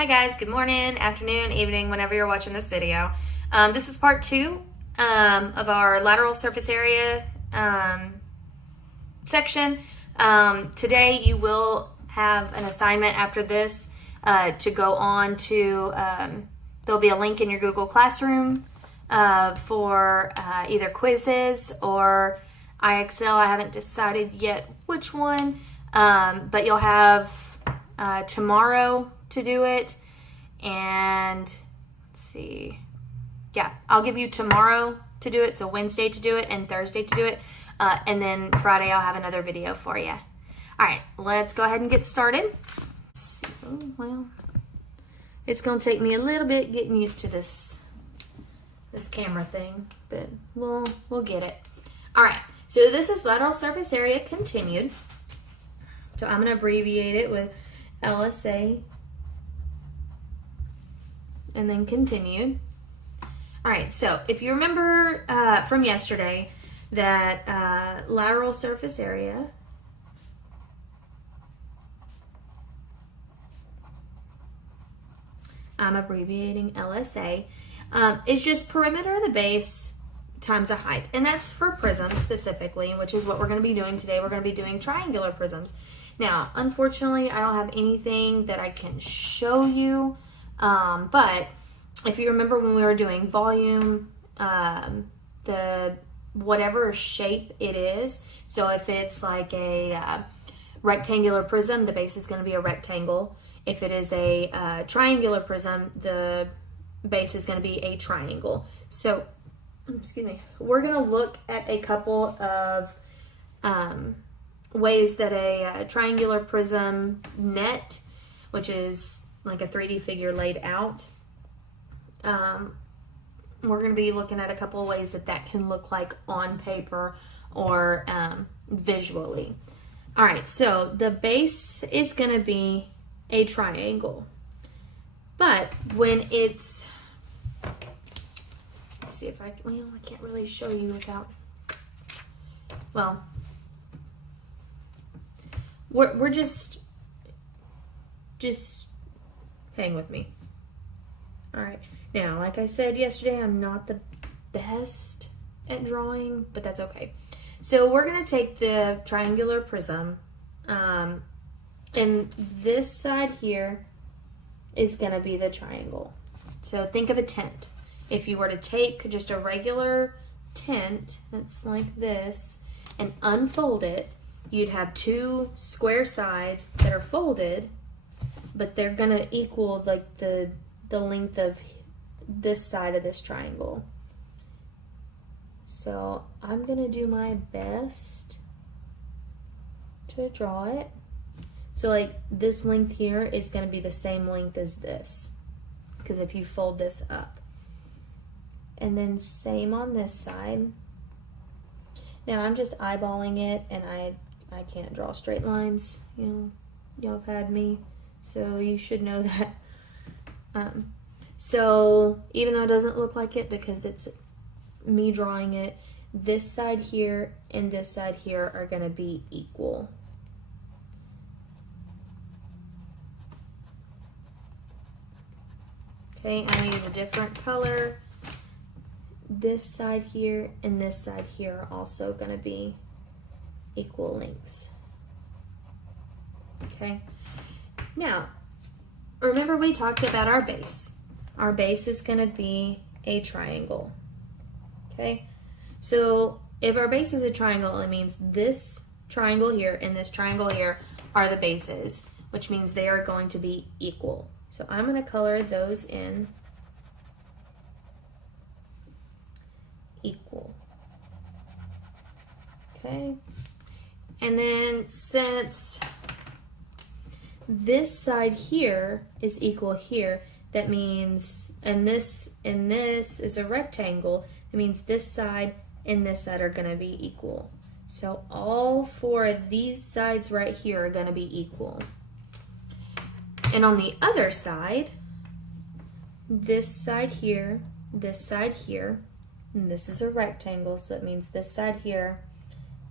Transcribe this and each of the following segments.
Hi guys, good morning, afternoon, evening, whenever you're watching this video. This is part 2 of our lateral surface area section. Today you will have an assignment after this to go on to, there'll be a link in your Google Classroom for either quizzes or IXL. I haven't decided yet which one, but you'll have tomorrow to do it, and let's see, yeah, I'll give you tomorrow to do it, so Wednesday to do it and Thursday to do it, and then Friday I'll have another video for you. All right, let's go ahead and get started. Oh, well, it's gonna take me a little bit getting used to this camera thing, but we'll get it. All right, so this is lateral surface area continued. So I'm gonna abbreviate it with LSA and then continued. All right, so if you remember from yesterday that lateral surface area I'm abbreviating LSA is just perimeter of the base times a height, and that's for prisms specifically, which is what we're going to be doing today. We're going to be doing triangular prisms. Now, unfortunately, I don't have anything that I can show you, but if you remember when we were doing volume, the whatever shape it is, so if it's like a rectangular prism, the base is going to be a rectangle. If it is a triangular prism, the base is going to be a triangle. So, excuse me, we're going to look at a couple of ways that a triangular prism net, which is like a 3D figure laid out, we're going to be looking at a couple of ways that that can look like on paper or visually. All right, so the base is going to be a triangle, but when it's, let's see if I can't really show you without, well, we're just hang with me. All right, now, like I said yesterday, I'm not the best at drawing, but that's okay. So we're gonna take the triangular prism, and this side here is gonna be the triangle. So think of a tent. If you were to take just a regular tent that's like this and unfold it, you'd have two square sides that are folded, but they're gonna equal like the length of this side of this triangle. So I'm gonna do my best to draw it. So like this length here is gonna be the same length as this, because if you fold this up. And then same on this side. Now I'm just eyeballing it, and I can't draw straight lines. You know, y'all have had me, so you should know that. So even though it doesn't look like it because it's me drawing it, this side here and this side here are going to be equal. Okay, I'm going to use a different color. This side here and this side here are also going to be equal lengths. Okay, now remember we talked about our base. Our base is going to be a triangle. Okay, so if our base is a triangle, it means this triangle here and this triangle here are the bases, which means they are going to be equal. So I'm going to color those in equal. Okay, and then since this side here is equal here, that means, and this is a rectangle, it means this side and this side are going to be equal. So all four of these sides right here are going to be equal. And on the other side, this side here, and this is a rectangle, so it means this side here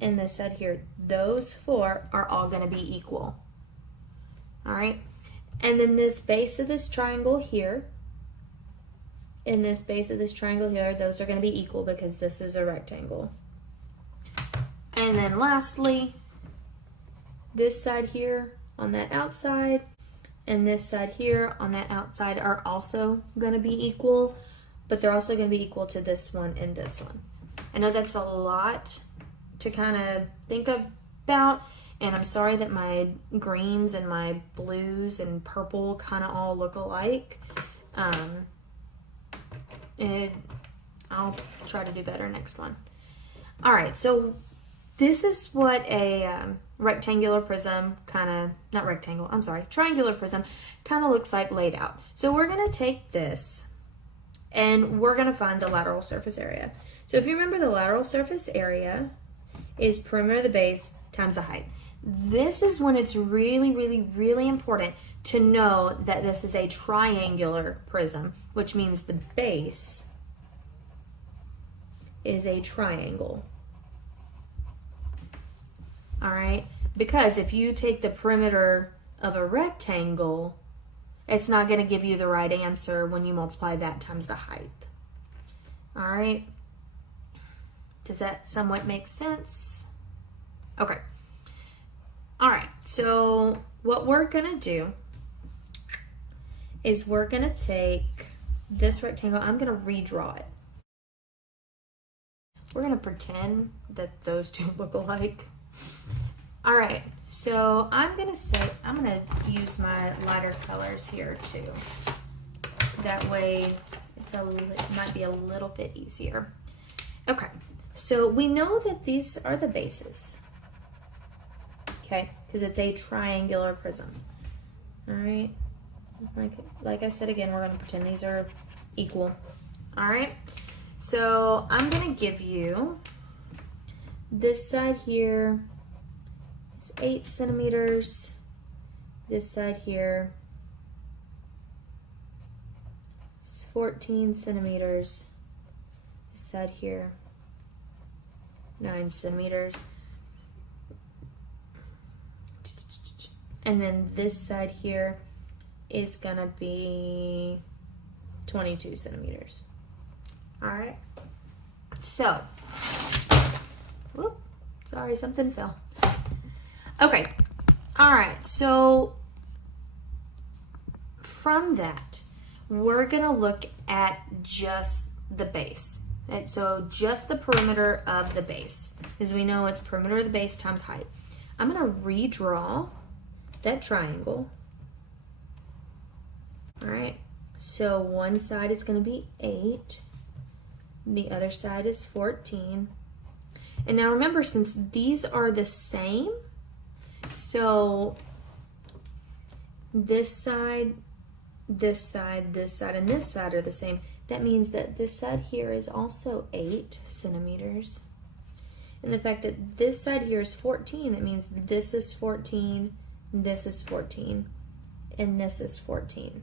and this side here, those four are all going to be equal. All right, And then this base of this triangle here, and this base of this triangle here, those are going to be equal because this is a rectangle. And then lastly, this side here on that outside and this side here on that outside are also going to be equal, but they're also going to be equal to this one and this one. I know that's a lot to kind of think about, and I'm sorry that my greens and my blues and purple kind of all look alike. I'll try to do better next one. All right, so this is what a rectangular prism triangular prism kind of looks like laid out. So we're going to take this and we're going to find the lateral surface area. So if you remember, the lateral surface area is perimeter of the base times the height. This is when it's really, really, really important to know that this is a triangular prism, which means the base is a triangle. All right, because if you take the perimeter of a rectangle, it's not going to give you the right answer when you multiply that times the height. All right, does that somewhat make sense? Okay. All right, so what we're going to do is we're going to take this rectangle. I'm going to redraw it. We're going to pretend that those two look alike. All right, so I'm going to use my lighter colors here too. That way it might be a little bit easier. Okay, so we know that these are the bases. Okay, because it's a triangular prism. All right, like I said again, we're going to pretend these are equal. All right, so I'm going to give you this side here is 8 centimeters. This side here is 14 centimeters. This side here, 9 centimeters. And then this side here is gonna be 22 centimeters. All right, so, whoop, sorry, something fell. Okay, all right, so from that, we're gonna look at just the base. And so just the perimeter of the base, as we know it's perimeter of the base times height. I'm gonna redraw that triangle. All right, so one side is going to be 8, the other side is 14. And now remember, since these are the same, so this side, this side, this side, and this side are the same. That means that this side here is also 8 centimeters. And the fact that this side here is 14, that means this is 14, this is 14, and this is 14.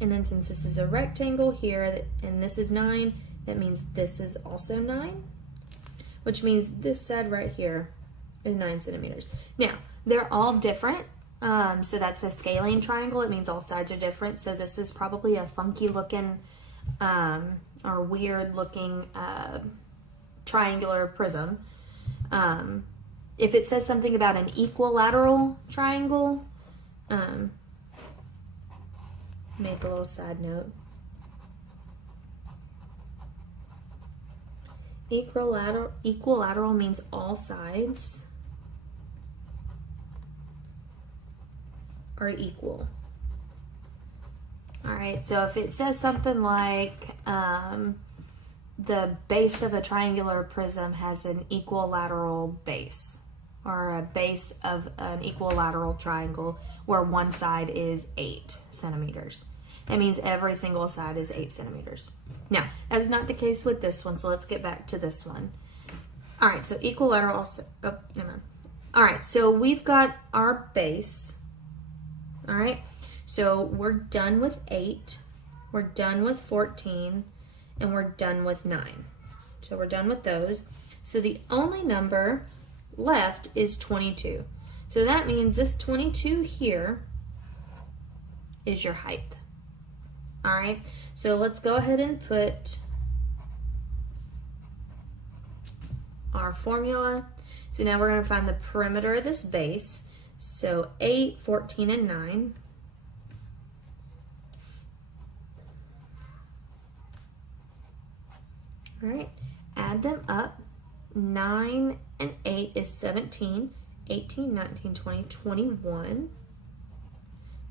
And then since this is a rectangle here, and this is 9, that means this is also 9, which means this side right here is 9 centimeters. Now, they're all different. So that's a scalene triangle. It means all sides are different. So this is probably a funky looking or weird looking triangular prism. If it says something about an equilateral triangle, make a little side note. Equilateral means all sides are equal. All right, so if it says something like the base of a triangular prism has an equilateral base, or a base of an equilateral triangle where one side is 8 centimeters. That means every single side is 8 centimeters. Now, that is not the case with this one, so let's get back to this one. All right, so equilateral, oh, never mind. All right, so we've got our base. All right, so we're done with 8, we're done with 14, and we're done with 9. So we're done with those. So the only number left is 22. So that means this 22 here is your height. All right, so let's go ahead and put our formula. So now we're going to find the perimeter of this base. So 8, 14, and 9. All right, add them up. 9 and 8 is 17, 18, 19, 20, 21,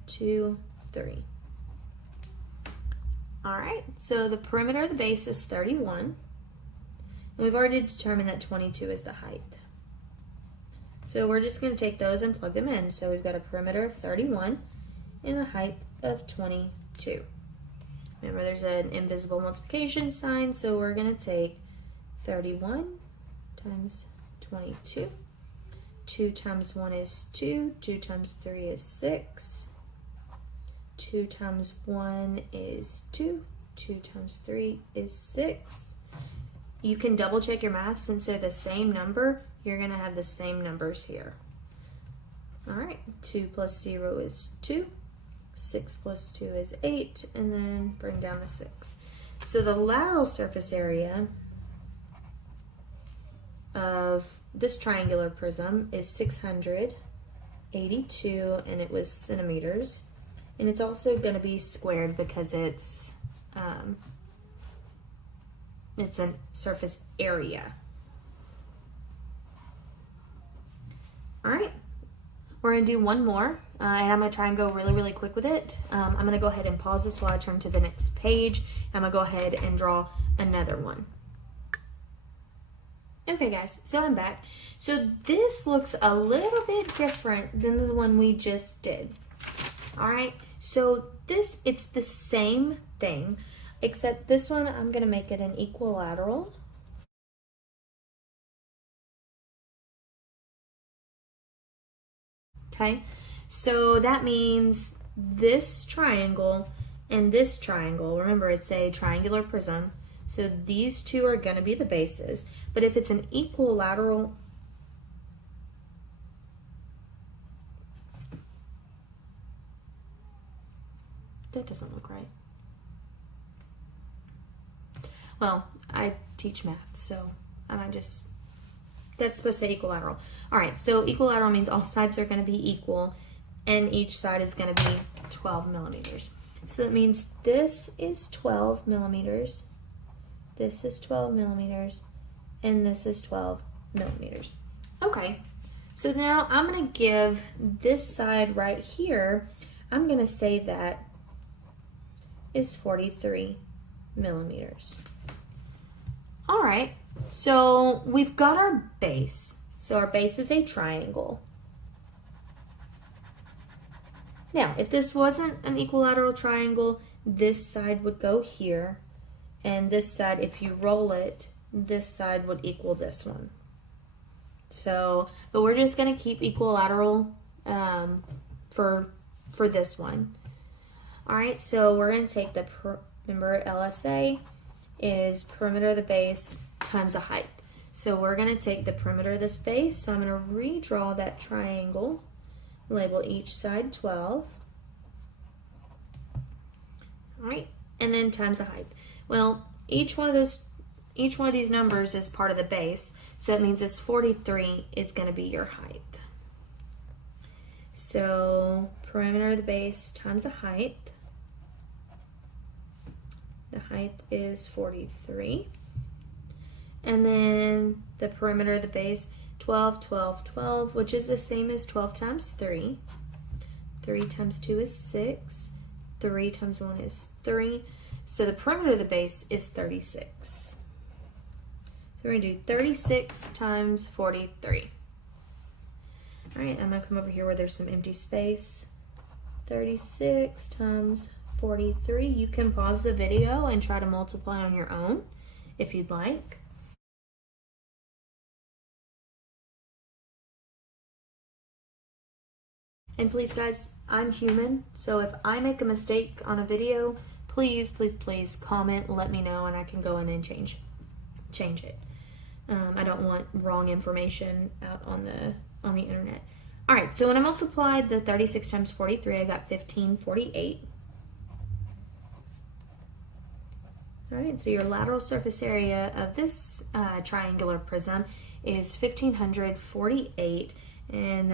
2, 3. All right, so the perimeter of the base is 31. And we've already determined that 22 is the height. So we're just going to take those and plug them in. So we've got a perimeter of 31 and a height of 22. Remember, there's an invisible multiplication sign, so we're going to take 31 times 22. 2 times 1 is 2. 2 times 3 is 6. 2 times 1 is 2. 2 times 3 is 6. You can double check your math. Since they're the same number, you're going to have the same numbers here. All right, 2 plus 0 is 2. 6 plus 2 is 8, and then bring down the 6. So the lateral surface area of this triangular prism is 682, and it was centimeters. And it's also going to be squared because it's a surface area. All right, we're going to do one more, and I'm going to try and go really, really quick with it. I'm going to go ahead and pause this while I turn to the next page. I'm going to go ahead and draw another one. Okay guys, so I'm back. So this looks a little bit different than the one we just did. All right, so it's the same thing, except this one I'm gonna make it an equilateral. Okay, so that means this triangle and this triangle, remember it's a triangular prism, so these two are gonna be the bases. But if it's an equilateral, that doesn't look right. Well, I teach math, so I might just, that's supposed to say equilateral. All right, so equilateral means all sides are going to be equal, and each side is going to be 12 millimeters. So that means this is 12 millimeters, this is 12 millimeters, and this is 12 millimeters. Okay, so now I'm going to give this side right here, I'm going to say that is 43 millimeters. All right, so we've got our base. So our base is a triangle. Now, if this wasn't an equilateral triangle, this side would go here, and this side, if you roll it, this side would equal this one. So, but we're just gonna keep equilateral for this one. All right, so we're gonna take the, remember LSA is perimeter of the base times the height. So we're gonna take the perimeter of this base, so I'm gonna redraw that triangle, label each side 12. All right, and then times the height. Well, each one of these numbers is part of the base, so that means this 43 is going to be your height. So perimeter of the base times the height. The height is 43. And then the perimeter of the base, 12, 12, 12, which is the same as 12 times 3. 3 times 2 is 6. 3 times 1 is 3. So the perimeter of the base is 36. So we're going to do 36 times 43. All right, I'm going to come over here where there's some empty space. 36 times 43. You can pause the video and try to multiply on your own if you'd like. And please guys, I'm human, so if I make a mistake on a video, please, please, please comment, let me know, and I can go in and change it. I don't want wrong information out on the internet. All right, so when I multiplied the 36 times 43, I got 1548. All right, so your lateral surface area of this triangular prism is 1548 and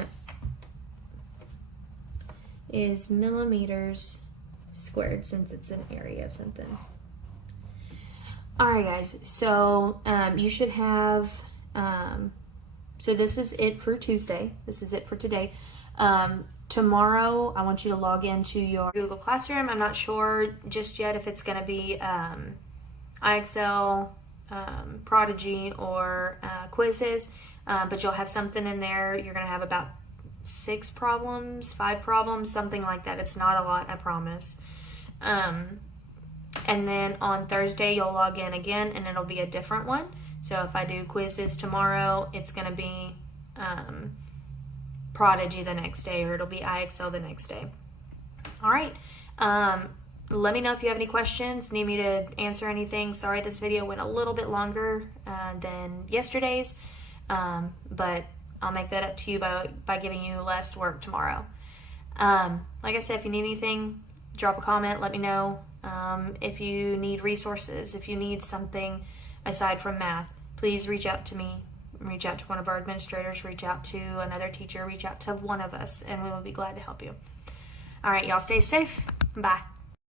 is millimeters squared since it's an area of something. All right, guys, so you should have, so this is it for Tuesday. This is it for today. Tomorrow, I want you to log into your Google Classroom. I'm not sure just yet if it's going to be IXL, Prodigy, or quizzes, but you'll have something in there. You're going to have about 5 problems, something like that. It's not a lot, I promise. And then on Thursday, you'll log in again, and it'll be a different one. So if I do quizzes tomorrow, it's going to be Prodigy the next day, or it'll be IXL the next day. All right. Let me know if you have any questions, need me to answer anything. Sorry this video went a little bit longer than yesterday's, but I'll make that up to you by giving you less work tomorrow. Like I said, if you need anything, drop a comment, let me know. If you need resources, if you need something aside from math, please reach out to me. Reach out to one of our administrators, reach out to another teacher, reach out to one of us, and we will be glad to help you. All right, y'all stay safe. Bye.